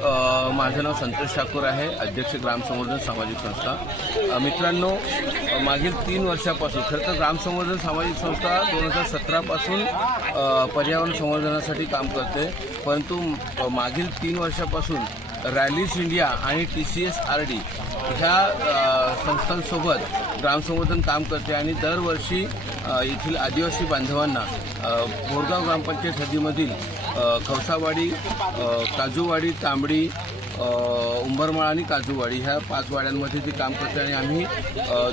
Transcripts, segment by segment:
माझं नाव संतोष ठाकूर आहे अध्यक्ष ग्रामसंवर्धन सामाजिक संस्था. मित्रांनो मागील तीन वर्षापासून खरं तर ग्रामसंवर्धन सामाजिक संस्था दोन हजार सतरापासून पर्यावरण संवर्धनासाठी काम करते परंतु मागील तीन वर्षापासून रॅलीज इंडिया आणि T C S R D ह्या संस्थांसोबत ग्रामसंवर्धन काम करते आणि दरवर्षी येथील आदिवासी बांधवांना बोरगाव ग्रामपंचायत हद्दीमधील कवसावाडी खवसावाडी काजूवाडी तांबडी उंबरमाळ आणि काजूवाडी ह्या पाच वाड्यांमध्ये ती काम करते आणि आम्ही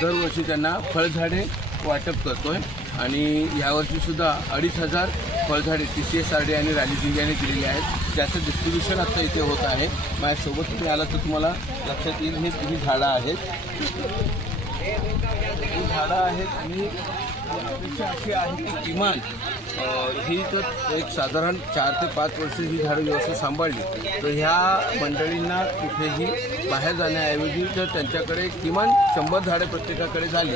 दरवर्षी त्यांना फळझाडे वाटप करतो आहे आणि यावर्षीसुद्धा अडीच हजार फळझाडे T C S R D आणि रॅली इंडियाने दिलेले आहेत. ज्याचं डिस्ट्रीब्युशन आत्ता इथे होत आहे. माझ्यासोबत तुम्ही आला तर तुम्हाला लक्षात येईल. हे ही झाडं आहेत. ही झाडं आहेत आणि अपेक्षा अशी आहे की किमान ही तर एक साधारण चार ते पाच वर्ष ही झाडं व्यवस्थित सांभाळली. तर ह्या मंडळींना कुठेही बाहेर जाण्याऐवजी जर त्यांच्याकडे किमान शंभर झाडे प्रत्येकाकडे झाली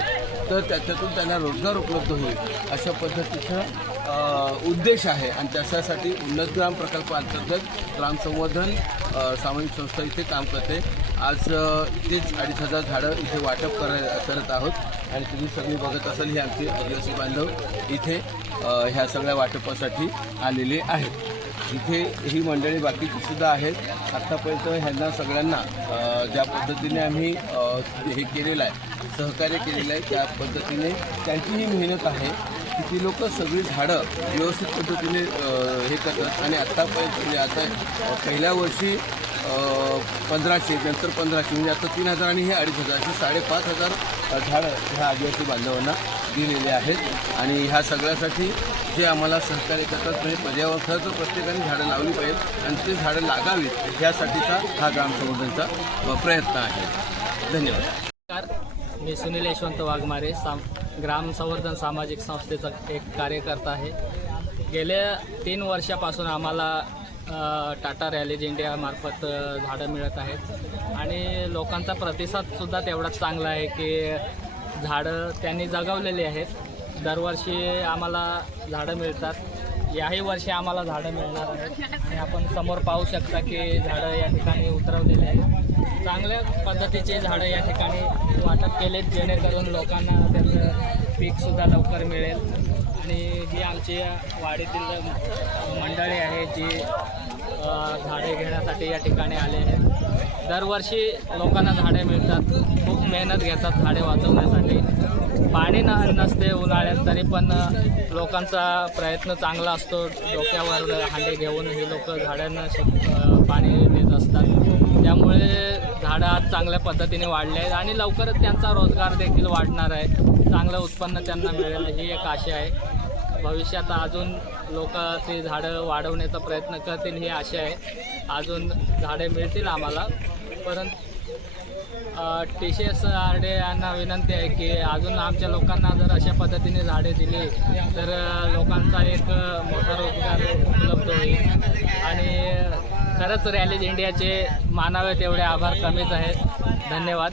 तर त्याच्यातून त्यांना रोजगार उपलब्ध होईल अशा पद्धतीचं उद्देश आहे. आणि त्याच्यासाठी उन्नत ग्राम प्रकल्पाअंतर्गत ग्रामसंवर्धन अ, सामाजिक संस्था इथे काम करते. आज तेच अडीच हजार झाडं इथे वाटप कर करत आहोत. आणि तुम्ही सगळी बघत असाल ही आमची आदिवासी बांधव इथे ह्या सगळ्या वाटपासाठी आलेले आहेत. इथे ही मंडळी बाकीची सुद्धा आहेत. आत्तापर्यंत ह्यांना सगळ्यांना ज्या पद्धतीने आम्ही हे केलेलं आहे सहकार्य केलेलं आहे त्या पद्धतीने त्यांचीही मेहनत आहे की ती लोक सगळी झाडं व्यवस्थित पद्धतीने हे करतात. आणि आत्तापर्यंत म्हणजे आता पहिल्या वर्षी पंधराशे नंतर पंधराशे म्हणजे आता तीन हजार आणि हे अडीच हजार असे साडेपाच हजार झाडं ह्या आदिवासी बांधवांना दिलेले आहेत. आणि ह्या सगळ्यासाठी जे आम्हाला सहकार्य करतात म्हणजे पर्यावरणाचं प्रत्येकाने झाडं लावली पाहिजेत. आणि ते झाडं लागावीत यासाठीचा हा ग्रामसंवर्धनचा प्रयत्न आहे. धन्यवाद. नमस्कार. मी सुनील यशवंत वाघमारे साम ग्राम संवर्धन सामाजिक संस्थेचा एक कार्यकर्ता आहे. गेल्या तीन वर्षापासून आम्हाला टाटा रॅलीज इंडियामार्फत झाडं मिळत आहेत. आणि लोकांचा प्रतिसादसुद्धा तेवढाच चांगला आहे की झाडं त्यांनी जगवलेली आहेत. दरवर्षी आम्हाला झाडं मिळतात. याही वर्षी आम्हाला झाडं मिळणार आहेत. आणि आपण समोर पाहू शकता की झाडं या ठिकाणी उतरवलेली आहेत. चांगल्या पद्धतीचे झाडं या ठिकाणी वाटप केलेत जेणेकरून लोकांना त्याचं पीकसुद्धा लवकर मिळेल. आणि ही आमची वाडीतील मंडळी आहे जी झाडे घेण्यासाठी या ठिकाणी आले आहेत. दरवर्षी लोकांना झाडे मिळतात. खूप मेहनत घेतात झाडे वाचवण्यासाठी. पाणी न नसते उन्हाळ्यात तरी पण लोकांचा प्रयत्न चांगला असतो. डोक्यावर हांडे घेऊन हे लोक झाडांना पाणी देत असतात. त्यामुळे झाडं आज चांगल्या पद्धतीने वाढले आहेत आणि लवकरच त्यांचा रोजगार देखील वाढणार आहे. चांगलं उत्पन्न त्यांना मिळेल ही एक आशा आहे. भविष्यात अजून लोक ते झाडं वाढवण्याचा प्रयत्न करतील ही आशा आहे. अजून झाडे मिळतील आम्हाला परंतु टी सी एस आरडे यांना विनंती आहे की अजून आमच्या लोकांना जर अशा पद्धतीने झाडे दिली तर लोकांचा एक मोठा रोजगार उपलब्ध होईल. आणि खरंच रॅलीज इंडियाचे मानावे तेवढे आभार कमीच आहेत. धन्यवाद.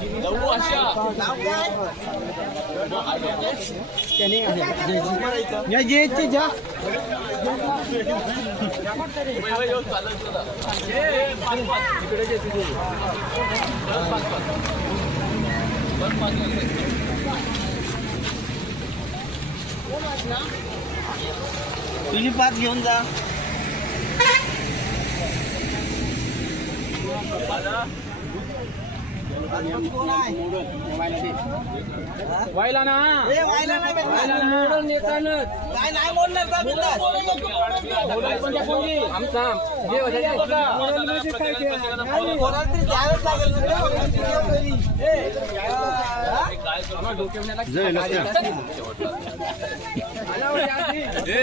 बिंदास? आमचा कोणाला तरी पाच लागेल ए, हा?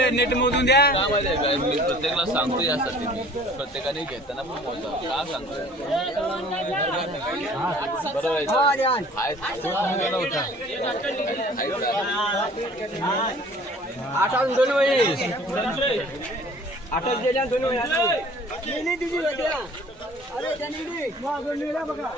नेट मधून द्या. काय का मी प्रत्येकाला सांगतो यासाठी मी प्रत्येकाने घेताना पण बोलतो का सांगतो बरोबर आहे सर. आहे. गेला होता. आहे का? आठ अजून दोन वही आठच गेल्या दोन वही नाही तुझी अरे त्यांनी दिली. मग दोन दिल्या बघा